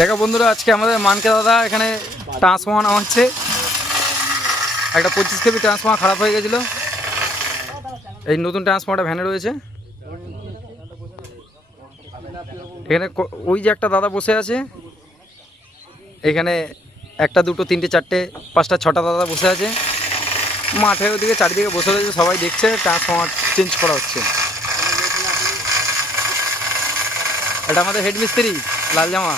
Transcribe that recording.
দেখো বন্ধুরা, আজকে আমাদের মানকে দাদা এখানে ট্রান্সফর্মার নামাচ্ছে। একটা 25 কেবি ট্রান্সফর্মার খারাপ হয়ে গেছিলো। এই নতুন ট্রান্সফর্মারটা ভ্যানে রয়েছে। এখানে ওই যে একটা দাদা বসে আছে, এখানে একটা দুটো তিনটে চারটে পাঁচটা ছটা দাদা বসে আছে। মাঠের ওদিকে চারিদিকে বসে রয়েছে, সবাই দেখছে ট্রান্সফর্মার চেঞ্জ করা হচ্ছে। এটা আমাদের হেড মিস্ত্রি লাল জামা।